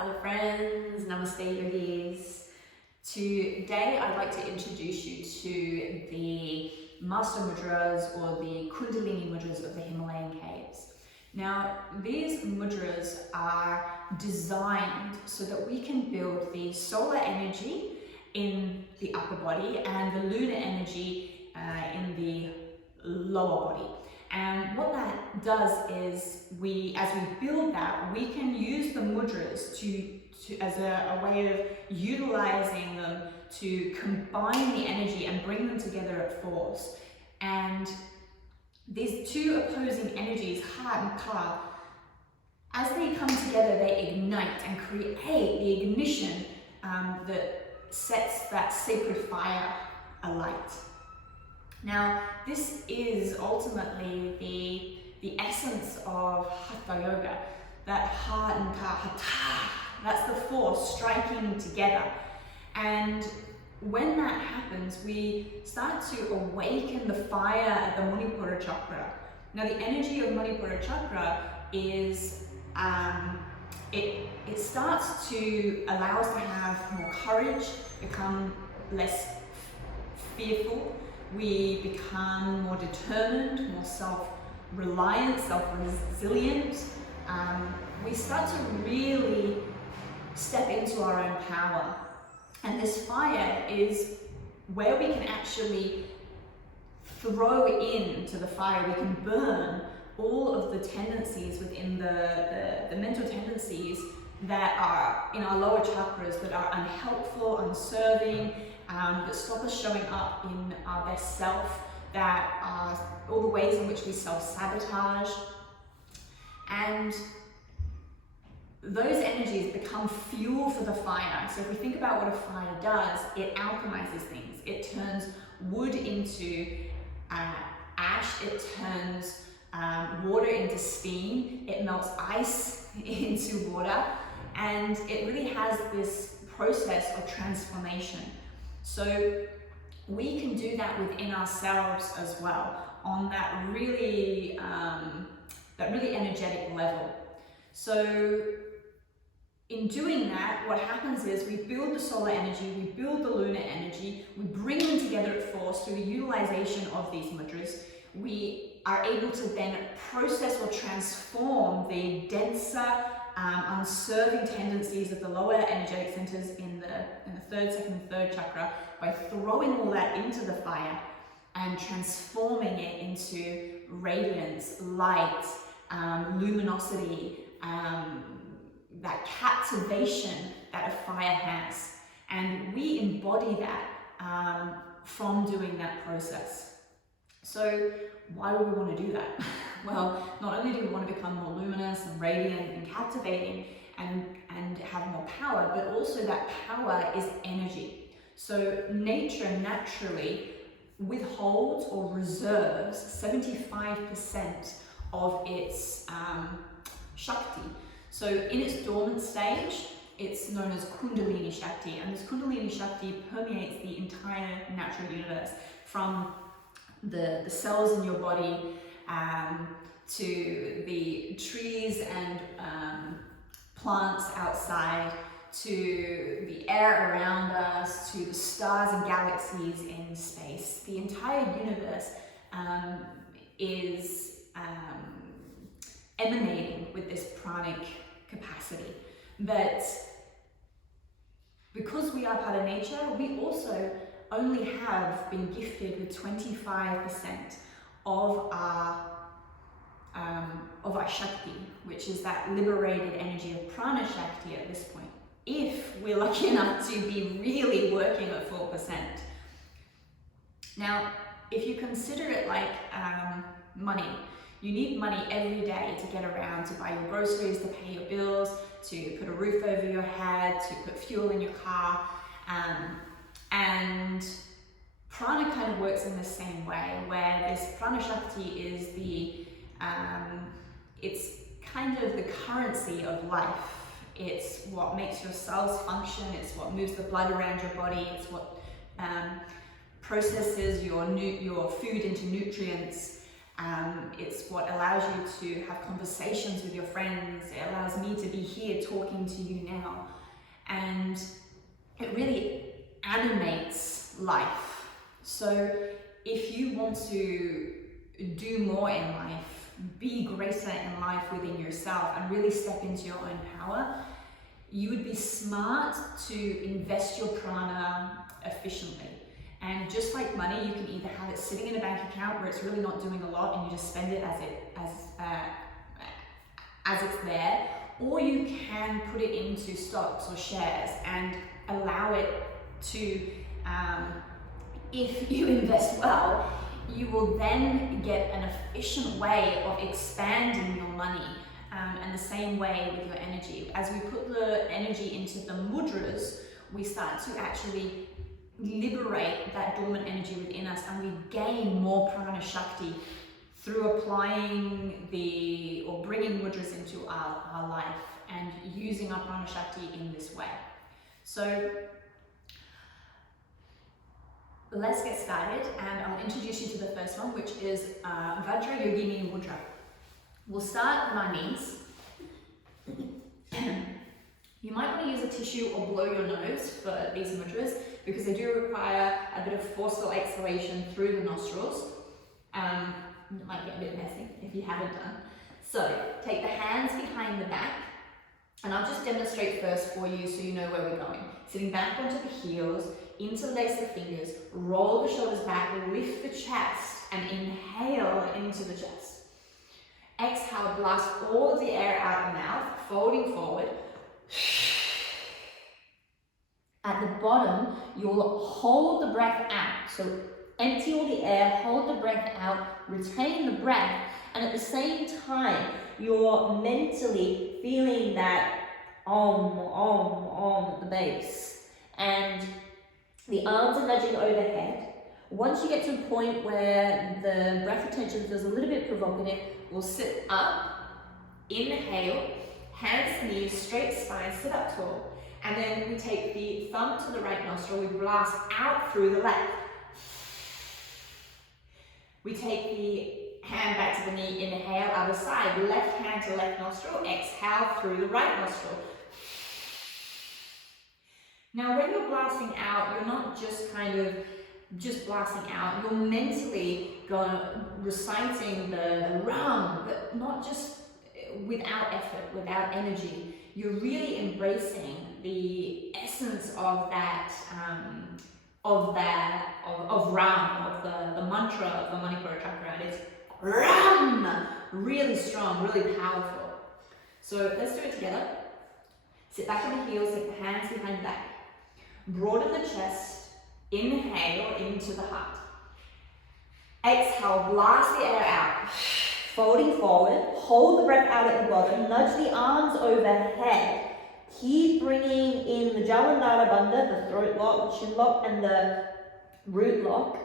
Hello friends, namaste yogis. Today I'd like to introduce you to the master mudras or the kundalini mudras of the Himalayan Caves. Now these mudras are designed so that we can build the solar energy in the upper body and the lunar energy in the lower body. And what that does is as we build that, we can use the mudras as a way of utilizing them to combine the energy and bring them together at force. And these two opposing energies, Ha and Ka, as they come together, they ignite and create the ignition that sets that sacred fire alight. Now, this is ultimately the essence of Hatha Yoga, that Ha and Ka, Hatha, that's the force striking together. And when that happens, we start to awaken the fire at the Manipura chakra. Now, the energy of Manipura chakra is, it starts to allow us to have more courage, become less fearful. We become more determined, more self-reliant, self-resilient. We start to really step into our own power. And this fire is where we can actually throw into the fire. We can burn all of the tendencies within the mental tendencies that are in our lower chakras that are unhelpful, unserving, that stop us showing up in our best self, that are all the ways in which we self-sabotage. And those energies become fuel for the fire. So if we think about what a fire does, it alchemizes things. It turns wood into ash, it turns water into steam, it melts ice into water, and it really has this process of transformation. So we can do that within ourselves as well, on that really energetic level. So in doing that, what happens is we build the solar energy, we build the lunar energy, we bring them together at force through the utilization of these mudras. We are able to then process or transform the denser, unserving tendencies of the lower energetic centers in the third, second, third chakra by throwing all that into the fire and transforming it into radiance, light, luminosity, that captivation that a fire has. And we embody that from doing that process. So why would we want to do that? Well, not only do we want to become more luminous and radiant and captivating and have more power, but also that power is energy. So nature naturally withholds or reserves 75% of its Shakti. So in its dormant stage, it's known as kundalini Shakti, and this kundalini Shakti permeates the entire natural universe, from the cells in your body to the trees and plants outside, to the air around us, to the stars and galaxies in space. The entire universe is emanating with this pranic capacity. But because we are part of nature, we also only have been gifted with 25% of our Shakti, which is that liberated energy of prana Shakti at this point, if we're lucky enough to be really working at 4%. Now, if you consider it like money, you need money every day to get around, to buy your groceries, to pay your bills, to put a roof over your head, to put fuel in your car. And prana kind of works in the same way, where this prana Shakti is it's kind of the currency of life. It's what makes your cells function, it's what moves the blood around your body, it's what processes your food into nutrients. It's what allows you to have conversations with your friends. It allows me to be here talking to you now. And it really animates life. So if you want to do more in life, be greater in life within yourself, and really step into your own power, you would be smart to invest your prana efficiently. And just like money, you can either have it sitting in a bank account where it's really not doing a lot and you just spend it as it's there, or you can put it into stocks or shares and allow it to, if you invest well, you will then get an efficient way of expanding your money. And the same way with your energy. As we put the energy into the mudras, we start to actually liberate that dormant energy within us, and we gain more prana shakti through applying or bringing mudras into our life and using our prana shakti in this way. So let's get started, and I'll introduce you to the first one, which is Vajra Yogini Mudra. We'll start on our knees. You might want to use a tissue or blow your nose for these mudras because they do require a bit of forceful exhalation through the nostrils. It might get a bit messy if you haven't done. So take the hands behind the back, and I'll just demonstrate first for you so you know where we're going. Sitting back onto the heels, interlace the fingers, roll the shoulders back, lift the chest, and inhale into the chest. Exhale, blast all of the air out the mouth, folding forward. At the bottom, you'll hold the breath out. So empty all the air, hold the breath out, retain the breath, and at the same time, you're mentally feeling that om at the base. And the arms are nudging overhead. Once you get to a point where the breath retention feels a little bit provocative, we'll sit up, inhale, hands to knees, straight spine, sit up tall. And then we take the thumb to the right nostril, we blast out through the left. We take the hand back to the knee, inhale, other side, left hand to left nostril, exhale through the right nostril. Now when you're blasting out, you're not just blasting out, you're mentally reciting the Ram, but not just without effort, without energy. You're really embracing the essence of that, of Ram, of the mantra of the Manipura chakra, and it's Ram, really strong, really powerful. So let's do it together. Sit back on the heels, take the hands behind the back. Broaden the chest, inhale into the heart. Exhale, blast the air out. Folding forward, hold the breath out at the bottom, nudge the arms overhead. Keep bringing in the Jalandhara Bandha, the throat lock, the chin lock, and the root lock.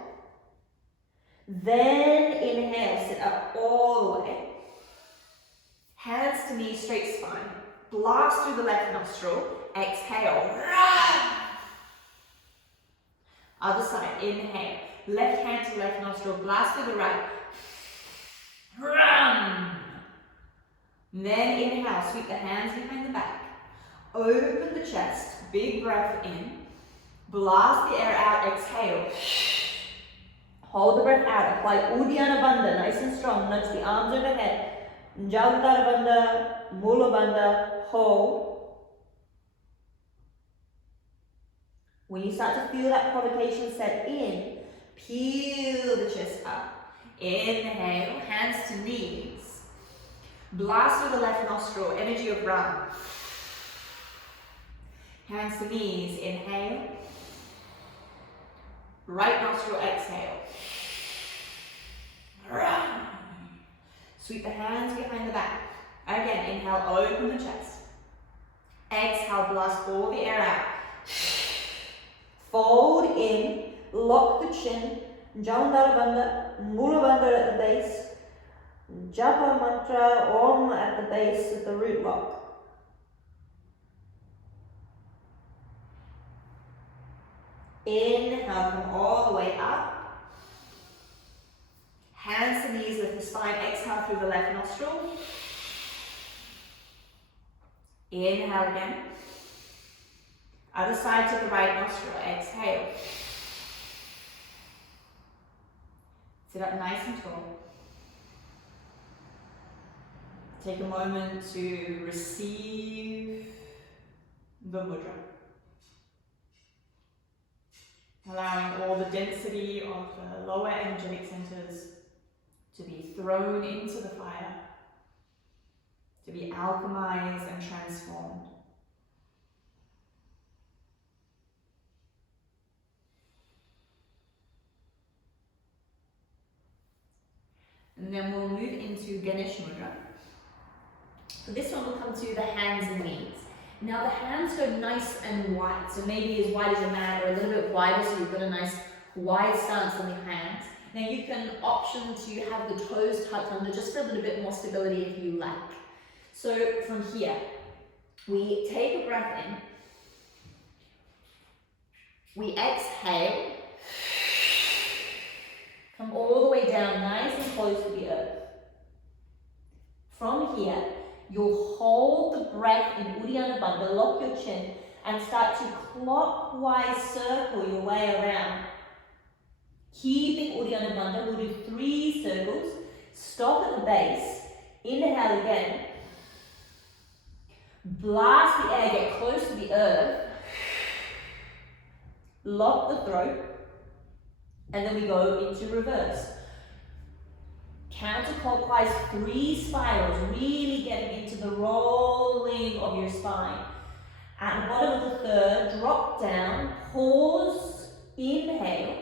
Then inhale, sit up all the way. Hands to knees, straight spine. Blast through the left nostril. Exhale. Other side, inhale. Left hand to left nostril, blast through the right. Then inhale, sweep the hands behind the back. Open the chest, big breath in. Blast the air out, exhale. Hold the breath out, apply Uddiyana Bandha, nice and strong. Nudge the arms overhead. Jalandhara Bandha, Mula Bandha, hold. When you start to feel that provocation set in, peel the chest up. Inhale, hands to knees. Blast through the left nostril, energy of Ram. Hands to knees, inhale. Right nostril, exhale. Ram. Sweep the hands behind the back. Again, inhale, open the chest. Exhale, blast all the air out. Fold in, lock the chin, Jalandhara Bandha, Mula Bandha at the base, Japa mantra, Om at the base with the root lock. Inhale, come all the way up. Hands to knees, lift the spine, exhale through the left nostril. Inhale again. Other side to the right nostril. Exhale. Sit up nice and tall. Take a moment to receive the mudra. Allowing all the density of the lower energetic centers to be thrown into the fire, to be alchemized and transformed. And then we'll move into Ganesh Mudra. For this one, we'll come to the hands and knees. Now the hands go nice and wide, so maybe as wide as your mat or a little bit wider, so you've got a nice wide stance on your hands. Now you can option to have the toes tucked under just for a little bit more stability if you like. So from here, we take a breath in, we exhale, come all the way down nice and close to the earth. From here, you'll hold the breath in Uddiyana Bandha, lock your chin, and start to clockwise circle your way around. Keeping Uddiyana Bandha, we'll do 3 circles. Stop at the base. Inhale again. Blast the air, get close to the earth. Lock the throat. And then we go into reverse. Counterclockwise, 3 spirals, really getting into the rolling of your spine. At the bottom of the third, drop down, pause, inhale.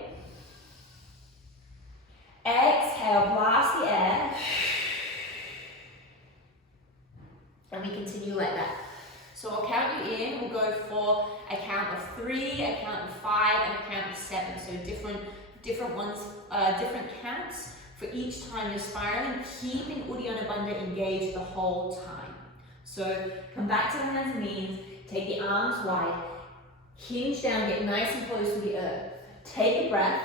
Exhale, blast the air. And we continue like that. So I'll count you in. We'll go for a count of 3, a count of 5, and a count of 7. So different ones, different counts for each time you're spiraling, keeping Uddiyana Bandha engaged the whole time. So come back to the hands and knees, take the arms wide, hinge down, get nice and close to the earth. Take a breath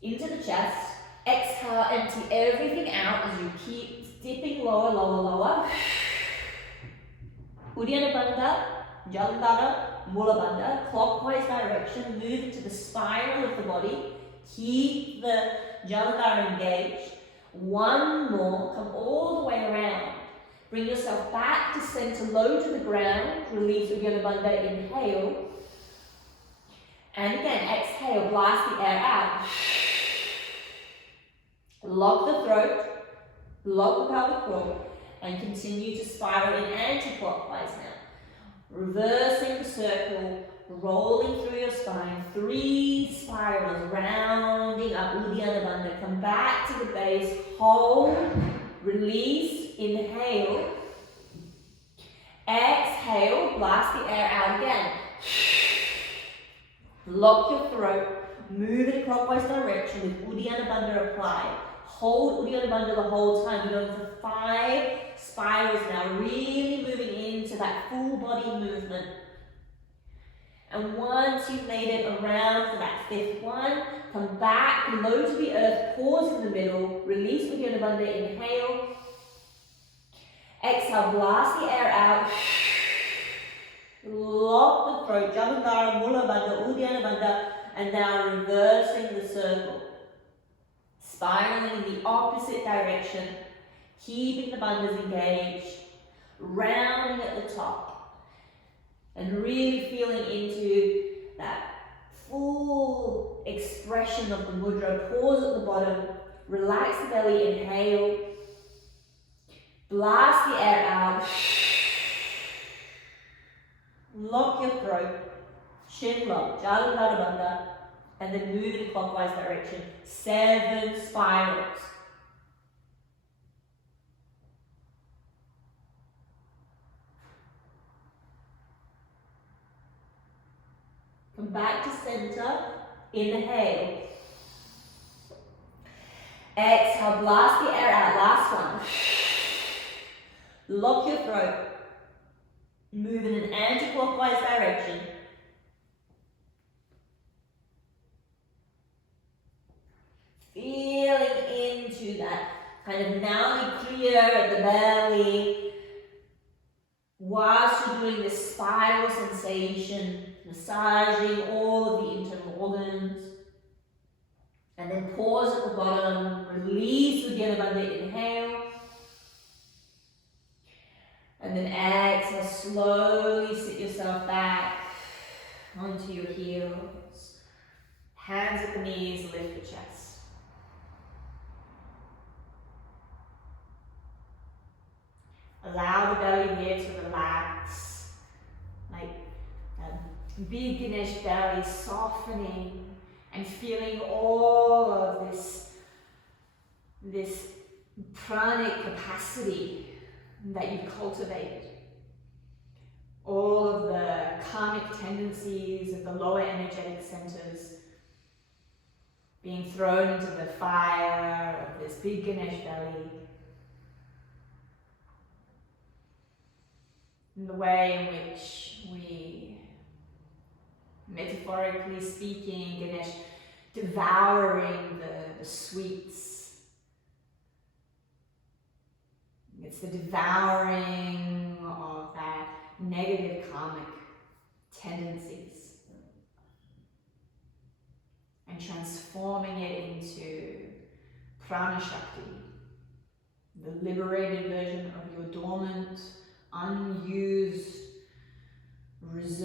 into the chest. Exhale, empty everything out as you keep dipping lower, lower, lower. Uddiyana Bandha, Jalandhara, Mula Bandha, clockwise direction, move into the spiral of the body. Keep the Jalandhara engaged. One more, come all the way around. Bring yourself back to center, low to the ground. Release Uddiyana Bandha, inhale. And again, exhale, blast the air out. Lock the throat, lock the pelvic floor, and continue to spiral in anti-clockwise now. Reversing the circle, rolling through your spine, 3 spirals, rounding up Uddiyana Bandha. Come back to the base, hold, release, inhale. Exhale, blast the air out again. Lock your throat, move in a clockwise direction with Uddiyana Bandha applied. Hold Uddiyana Bandha the whole time. We're going for 5 spirals now, really moving into that full body movement. And once you've made it around for that 5th one, come back low to the earth, pause in the middle, release Uddiyana Bandha, inhale. Exhale, blast the air out. Lock the throat, Jalandhara, Mula Bandha, Uddiyana Bandha, and now reversing the circle. Spiraling in the opposite direction, keeping the bandhas engaged, rounding at the top, and really feeling into that full expression of the mudra. Pause at the bottom, relax the belly, inhale, blast the air out, lock your throat, chin lock, Jalandhara Bandha, and then move in a clockwise direction. 7 spirals. Come back to center, inhale. Exhale, blast the air out, last one. Lock your throat. Move in an anti-clockwise direction. Feeling into that kind of now clear at the belly. whilst you're doing this spiral sensation, massaging all of the internal organs. And then pause at the bottom, release the Gyanabandha, inhale. And then exhale, slowly sit yourself back onto your heels. Hands at the knees, lift the chest. Allow the belly here to relax, like a big Ganesh belly softening and feeling all of this pranic capacity that you've cultivated. All of the karmic tendencies of the lower energetic centers being thrown into the fire of this big Ganesh belly. In the way in which we, metaphorically speaking, Ganesh devouring the sweets. It's the devouring of that negative karmic tendencies and transforming it into prana shakti, the liberated version of your dormant, unused, reserved